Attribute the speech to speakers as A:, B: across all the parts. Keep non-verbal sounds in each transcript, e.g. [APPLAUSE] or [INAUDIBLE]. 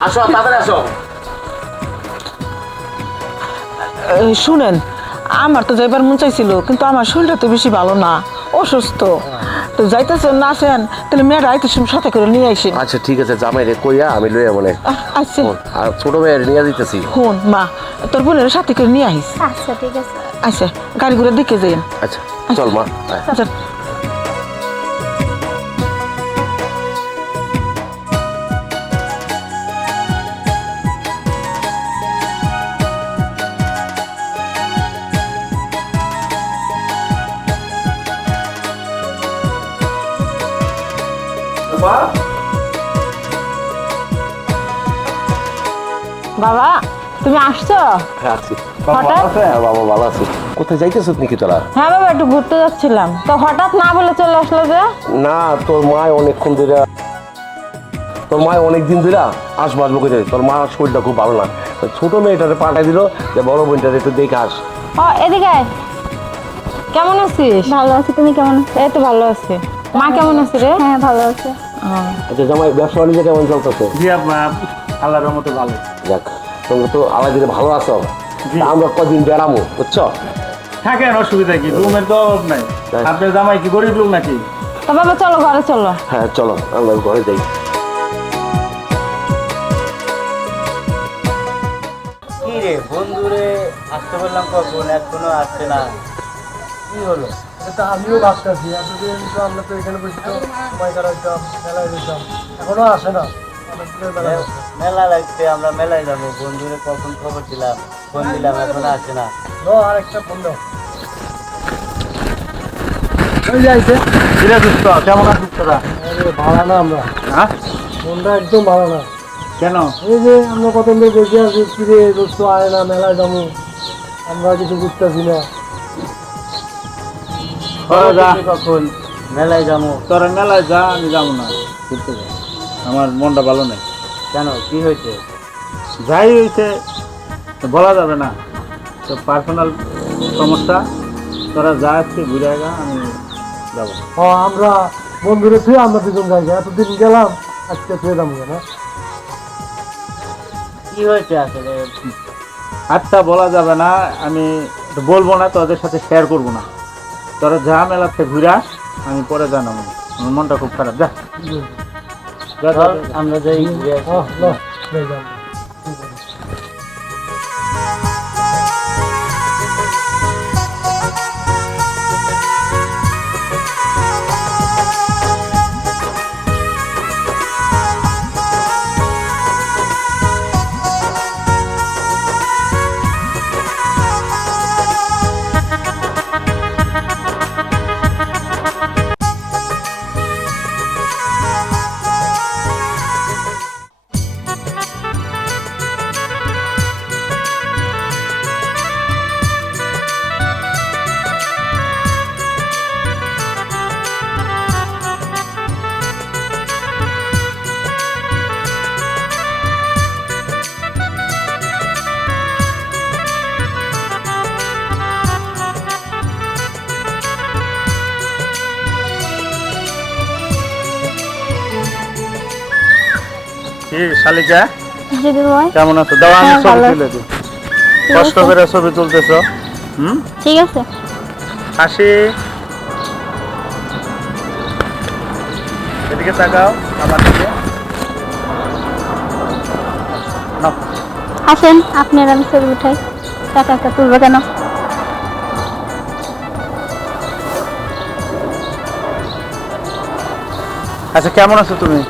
A: আসো তাড়াতাড়ি আসো।
B: শুনেন আমার তো যাইবার মন চাইছিল কিন্তু আমার শরীরটা তো বেশি ভালো না অসুস্থ। তো যাইতেছেন না আসেন তাহলে মেয়েরা আইতে সাথে করে নিয়ে আইসেন
A: আচ্ছা ঠিক আছে জামাই রে কইয়া আমি লইয়া মনে
B: আচ্ছা।
A: আর ছোট মেয়ের নিয়ে দিতেছি
B: হন মা তোর বোনের সাথে করে নিয়ে আইস
C: আচ্ছা ঠিক আছে।
B: আচ্ছা গাড়ি ঘুরে দেখে যাই
A: আচ্ছা চল মা।
B: আচ্ছা বাবা। তুমি আসছো?
A: হ্যাঁ হ্যাঁ বাবা ভালো আছি। কোথায় যাইতেছ নাকি তোরা
B: হ্যাঁ বাবা একটু ঘুরতে যাচ্ছিলাম। তো হঠাৎ না বলে চলে আসলো যে?
A: না তোর মা অনেকক্ষণ ধরে তোর মা অনেক দিন ধরে আসব আসব করে তোর মার শরীরটা খুব ভালো না। ছোট মেয়েটারে পাঠাই দিল যে বড় বোনটারে একটু দেখে আস।
B: ও এদিকে কেমন আছিস?
C: ভালো আছি তুমি কেমন আছো?
B: এই তো ভালো আছে। মা কেমন আছে রে?
C: হ্যাঁ ভালো আছে।
A: আচ্ছা জামাই ব্যবসা বাণিজ্য কেমন চলতেছে?
D: জি আপা আল্লাহর রহমতে ভালো।
A: যাক তোমরা তো আলাদা ভালো আছো। আমরা কদিন বেড়ামো বুঝছ?
D: থাকেন অসুবিধা কি? রুমের তো অভাব নাই। আপনার জামাই কি গরিব লোক নাকি?
B: তো বাবা চলো ঘরে চলো।
A: হ্যাঁ চলো আমরা ঘরে যাই।
E: কি রে বন্ধুরে আসতে বললাম কখন? এখনও আসছে না। কি হলো?
F: এটা আমিও ভাবতেছি এতদিন তো আমরা তো এখানে বসে তো কাটাইতাম মেলায় যেতাম। এখনও আসে না। মেলা
E: লাগছে আমরা মেলায় যাব। বন্ধুরে কখন খবর দিলাম? ফোন দিলাম এখনও আসে না।
F: নো আর একটা ফোন দাও।
D: কেমন
F: ভাড়া না আমরা।
D: হ্যাঁ?
F: ফোনটা একদম ভালো না।
D: কেন?
F: এই যে আমরা কত লোক বসে আছি কিরে দোস্ত আয় না মেলায় যাব। আমরা কিছু বুঝতেছি না।
E: কখন মেলায় যাব
D: তোরা মেলায় যা আমি যাব না। ঘুরতে যাই আমার মনটা ভালো নেই।
E: কেন? কি হয়েছে?
D: যাই হয়েছে বলা যাবে না। তো পার্সোনাল সমস্যা। তোরা যা আজকে ঘুরে গা আমি যাব।
F: ও আমরা বন্ধুরে ফিরে আমরা দুজন যাই এতদিন গেলাম আজকে ফিরে যাব না?
E: কি হয়েছে আসলে?
D: আচ্ছা বলা যাবে না। আমি বলব না তোদের সাথে শেয়ার করব না। তোরা যা মেলাতে ঘুরে আমি পরে জানাব। আমার মনটা খুব খারাপ যা।
E: আমরা যাই।
D: কি শালিকা? কেমন আছো? দাও আমি
C: হ্যাঁ,
D: ছবি তুলে দিই। কষ্ট করে ছবি তুলতেছ হুম?
C: ঠিক আছে।
D: হাসি। এদিকে তাকাও আমার দিকে।
C: আসেন আপনার আমি ছবি উঠাই। টাকা তুলবো কেন?
D: আচ্ছা কেমন আছো তুমি?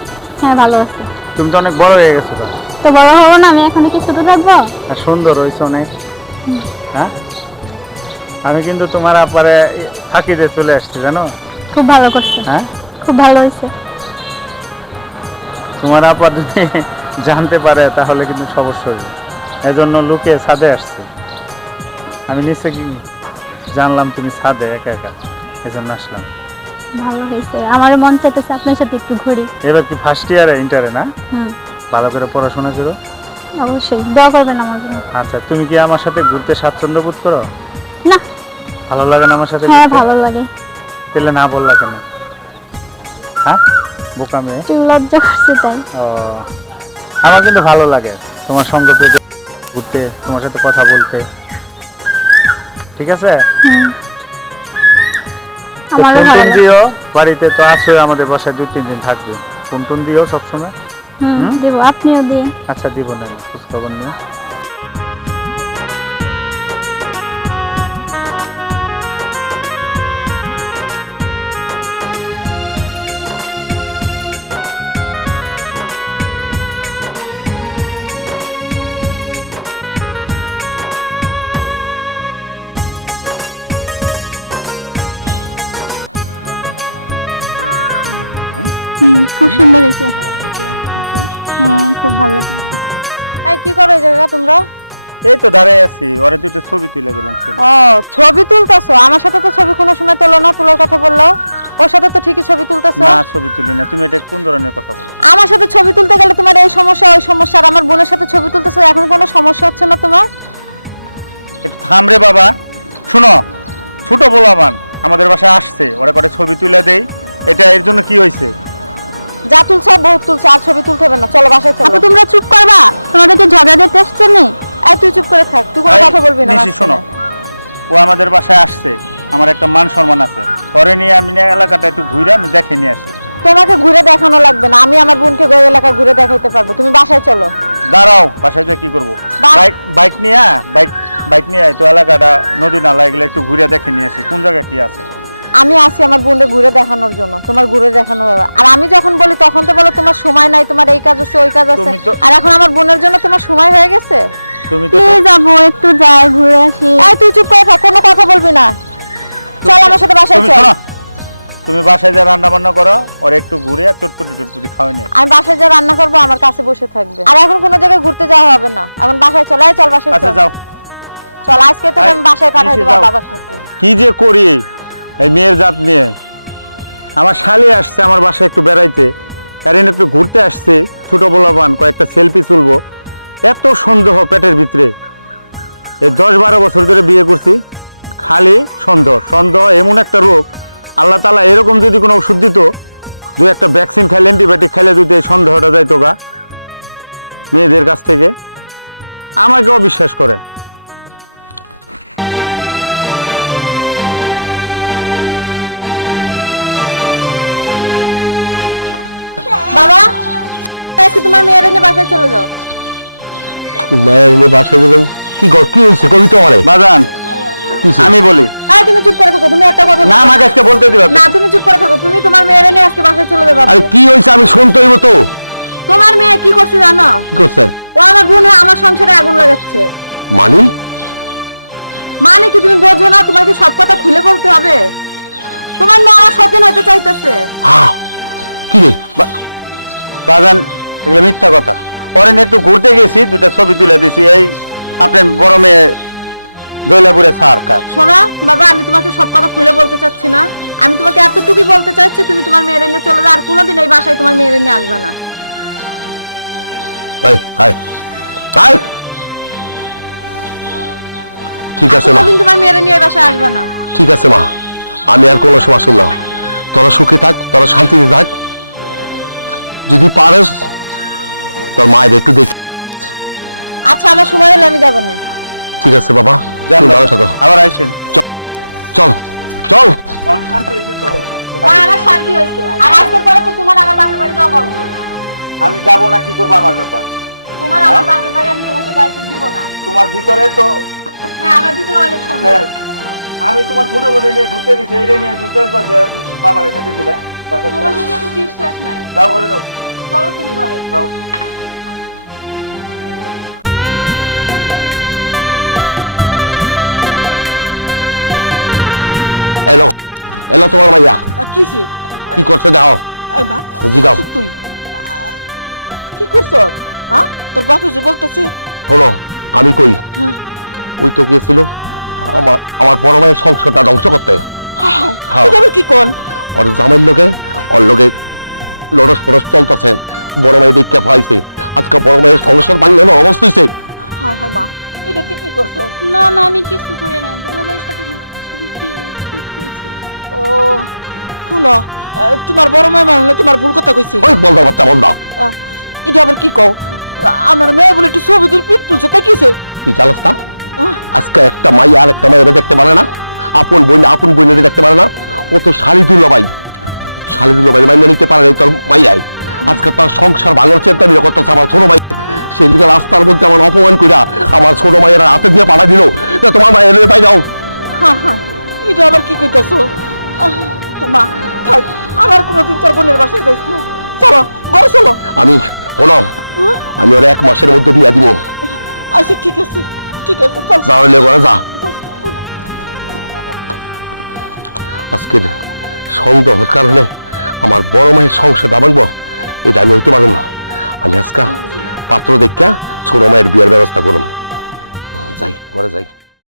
C: হ্যাঁ ভালো আছে।
D: তুমি তো অনেক বড় হয়ে গেছো তো।
C: তো বড় হব না আমি এখন কি ছোট থাকব?
D: আর সুন্দর হয়েছে অনেক। হ্যাঁ? আমি কিন্তু তোমার আপারে ফাঁকি দিয়ে চলে আসছি জানো?
C: খুব ভালো করছে।
D: হ্যাঁ?
C: খুব ভালো হয়েছে।
D: তোমার আপা যদি [LAUGHS] জানতে পারে তাহলে কিন্তু সমস্যা হবে এজন্য লুকিয়ে ছাদে আসছে। আমি নিচে কি জানলাম তুমি ছাদে একা একা। এজন্য আসলাম।
C: ভালো হয়েছে। আমার মন চাইতেছে আপনার সাথে একটু ঘুরি।
D: এবার কি ফার্স্ট ইয়ারে ইন্টারে না?
C: হুম।
D: ভালো করে পড়াশোনা করো।
C: অবশ্যই দোয়া করবেন আমার জন্য।
D: আচ্ছা তুমি কি আমার সাথে ঘুরতে স্বাচ্ছন্দ্য বোধ করো?
C: না।
D: ভালো লাগে না আমার সাথে
C: হ্যাঁ? ভালো লাগে।
D: তাহলে না বললা কেন? হ্যাঁ? বোকা মেয়ে।
C: লজ্জা করছে তাই।
D: ও আমার কিন্তু ভালো লাগে তোমার সঙ্গে ঘুরতে তোমার সাথে কথা বলতে। ঠিক আছে? তো
C: আমারও ভালো লাগে।
D: দিও বাড়িতে তো আছো আমাদের বাসায় দুই তিন দিন থাকবে। ফোন টোন দিও সবসময়
C: হুম দেব আপনিও দিন।
D: আচ্ছা দিব না খোঁজ খবর নিয়ে
C: খুব সুন্দর হয়েছে। হ্যাঁ খুব ভালো লাগছে।
G: এই কি করো এই জায়গা তোমরা?
D: এই তো দাঁড়াই আছি ওরা দুটো ছবি তুলে দিলাম
G: ও ছবি তুলতেছো? আমার সাথে তো ছবি কোনো সময় তোলো না তোলার কথা বলল। ওর সাথে তো ঠিকই ছবি তুলতেছো।
D: না ছবি তুলি না। তুমি এটা কোন ধরনের কথা বলো?
G: আমার সাথে ছবি তুলতে গেলে তোমার এই সমস্যা ওই সমস্যা আর আমার বোনের সাথে ছবি তুলতেছো এখন কোনো সমস্যা হচ্ছে না তোমার?
D: একটু থাম রে বাবা। শুনো ছোট বলামান আমাদের বাসায় আসছে। ওরা করে ছবি তুলে দেই। এটা এর জন্য কি হয়েছে?
G: যা তুলছো বহুত তুলছো আর ছবি তুলতে হবে না। চলো বাসায় চলো।
C: আপু তোমরা চুপ করবা? তোমাদেরকে ঝগড়া দেখতে আসছে নি?
G: এই তুই চুপ করে থাক তুই কোনো কথা বলবি না
D: নিশি, শোনো। ও আমাদের বাসায় আসছে আমার একটা মান সম্মান আছে। পরে নিয়ে আমি না এলাকাটা একটু ঘুরে আমি দেখে নিয়ে আসি।
G: তোমাকে ঘুরে দেখানো লাগবে না আমি আমার বোনকে গই এলাকা ঘুরে দেখাইতে পারব। তুমি বাসায় চলো।
D: দাঁড়াও বাসায় যা কি করব? বাইক বাইক নিয়ে বাইক বাইক নিয়ে তো এলাকাটা নদী নালা এগুলো একটু ঘুরে দেখে নিয়ে আসি কোন জায়গায় কি আছে?
G: আমি আসি আমার বোনকে ঘুরে দেখানোর জন্য তোমার ঘুরে দেখানো। আর আমি যখন বলি তখন তো বলো তোমার সময় নাই তোমার এই কাজ আছে ওই কাজ আছে। আর এখন আমার বোনের জন্য তোমার সময় হয়ে গেছে?
D: তুমি তো
C: প্লিজ আপু একটু যাই ঘুরে আসি।
G: এই তুই চুপ করে থাক কোনো কথা বলবি না। চল আমার সাথে বাসায় চল।
D: তুমি বাসায় যা রান্না বান্না করো ওর একটু ঘুরে আর চটপটি টটপটি খাওয়াই নিয়ে আসি।
G: আমি বাসায় যা রান্না করব আমার কাছে বসে থাকবে। আর এখন কোনো জায়গায় ঘুরতে যাওয়া হবে না। এখন বাসায় চল এই চল বাসায়
D: আচ্ছা যাও।
G: চল আজকে তো আমি বাসায় পাঠাই দেবো। বাবার সাথে।
D: কি যে করি এই মেয়ের জাত নিয়ে। আমার শালি আসছে আমার বাসায় একটু বেড়াইতে। কারণ একটু ঘুরতে আসছে, ছোট বলাবান, কয়েকটা সেলফি তুলবো। এত সন্দেহ পেটের ভিতরে। এই দশ বারো বছর ধরে বিয়ে করছি, খালি সন্দেহ। সন্দেহ এমন একটা রোগ, আল্লাহ তালা এরকম যদি কোনো ওষুধ দিত, দু একটা ভ্যাকসিন খাইলে অ্যান্টিবায়োটিক খাইলে যদি এই সন্দেহটা যাইতো গা, মেয়েদের কাছ থেকে, আমাকেও বিশ্বাস করে।
G: বাবা আজকে তোমার মেয়ের নিয়ে বাসায় চলে যাও।
A: মায়ের নিয়ে বাসায় গেলাম কি কর কি হয়েছে? কবি তো আমারে।
D: বাজান আমি বলি।
G: এই তুমি চুপ করে থাকো তুমি একটা কথা
D: না আমাকে আজকে বলতে দিবা
G: না তুমি চুপ করে থাকো তুমি তোমার মেয়ের নিয়ে আজকে বাসায় চলে যাবে
A: আরে কি হয়েছে? আমি শুনতে হইব তো।
G: তোমার মেয়ে কি করছে জানো?
A: কি করছে?
G: ও আমার বোন আমার সংসারে আগুন লাগাচ্ছে।
A: মানি?
G: মানে কি তুমি বোঝো না? তোমাকে সব কথা খুলে বলতে হবে? তোমার মেয়ে আমার সতীন হতে চাইতেছে।
A: হ্যাঁ কি রে?
D: বা- বাজান এগুলো মিথ্যা কথা। পরে একটু ঘুরতে গেছি দুটা ছবি তুলে দিছি এই আপনার বড় মেয়ে জৈলাপুরে সার কাজ
G: শোনো বাবা আমি তোমাকে সব কথা খুলে বলতে চাচ্ছি না। আমি তোমাকে এতটুকুই বলতে চাচ্ছি তুমি তোমার মেয়ের নিয়ে চলে যাও আর কোনোদিন এই বাসায় তোমার মেয়ের নিয়ে আসবে না।
A: ঠিক আছে মা।
G: তোমার মেয়ের নিয়ে এই বাসায় আসবে না।
A: ঠিক আছে মা। আমি আর কোনো সময় শুনলাম তোরা সুখে থাক তোরা শান্তিতে থাক। যদি পারস তোর মায়ের একটু দেখ।
G: আচ্ছা আমার সময় হলে আমি যাব না।
A: ঠিক আছে বাবা।
D: যান
A: তুই
D: বাবা।
A: ভালো থাকো।
D: আবার আইসেন
A: চল চল
G: আমার শান্তি হয়েছে। আর আজকের পরে তো তোমার আমার বাপের বাড়ি যাওয়া বন্ধ।
D: আমি যাব না কি করব আমার ব্যাপার?
G: তোমার আমার বাপের বাড়ি আমি তোমাকে দায়িত্ব দিব না।
D: তোমার ভিতরে তো
G: হ্যাঁ আমার ভিতরে অনেক সন্দেহ
D: হ্যাঁ, আমি তোমার ছোট বোনে নিয়ে ঘুরতে গেছি এটা নিয়ে দুটো বাসে বাবার খেতে দিলে। বাসা
G: তোমার ভিতরে তো বিশ্বাস নাই
D: যাও করে দাও।
G: চলো তুমি
D: যাও
A: এলো এলো তোমার মাইয়া
B: কিসে
A: কি করছে দাও। জিগাও
B: কি করছ? হ্যাঁ তোর বাপে যে বলতেছে।
A: হলো আমি কই?
B: হ্যাঁ।
A: ওই তো গিয়েছিল। আমার আমার বড় মায়ের সংসারটা ধ্বংস করতে হ্যাঁ।
B: এটা কি কোন
A: ওর জামাইয়ের লোকে ওর লোকে লড়স ফরস চলতেছে। বড় মায়ের দেখতে পাইছে। আজকে বড় মায়ের সংসার ভাঙলে না অবস্থা হয়েছে
B: হায় হায় মা এটা তুই কি করছ?
C: না না আমি কিছু করি না সাথে শুধু কি- কি
B: ও শুনো তোমার বড় মায় মানে তোমার ভুল কথা কইছি।
A: ওই বলদা বাচ্চা বলদা।
B: আহ, এটা আবার কি কও? আমার মেয়ে বলে একটু ছবি তুলে পিট তুলছে তাই কিসে
A: তুই জানোস না? আজকে একটা মাই আর একটা মাই দেখতে পারে না। আপন বোন আপন বোনের দেখতে পারে না। ও তো শাড়ি দিল ভাই শাড়ি দিল ভাই মাইনে নিতে পারে তোর মাইয়াই। আজকে তার সংসার ভাঙার চিন্তা নিয়ে কত আমার ছোট ভাই সেই দিকে রাস্তার মধ্যে আমার অপমান কইরা আমার ছোট মায়ের হাতে দিয়ে পাঠা দিল। যে তোমার মায়ের পাই যাও
B: হ্যাঁ হ্যাঁ এটা আবার কি কইতাছো? মা থাক কোনোদিন তোর বোনের বাসায় যাইস না। চলো ঘরে চলো।
A: আমি হলো আমি ওর এক মাসের মধ্যে বিয়া দিব।
B: আচ্ছা ঠিক আছে। ঠিক আছে চল
A: ঘরে যা আজকের কারণে আমার বড় মায়ের সংসার ভাঙবো এটা আমি হইতে পারব না। আমি আজকা পাত্র দেখিয়া ছোট মায়ের বিয়ের ব্যবস্থা করুন যাই, ঘরে যাই।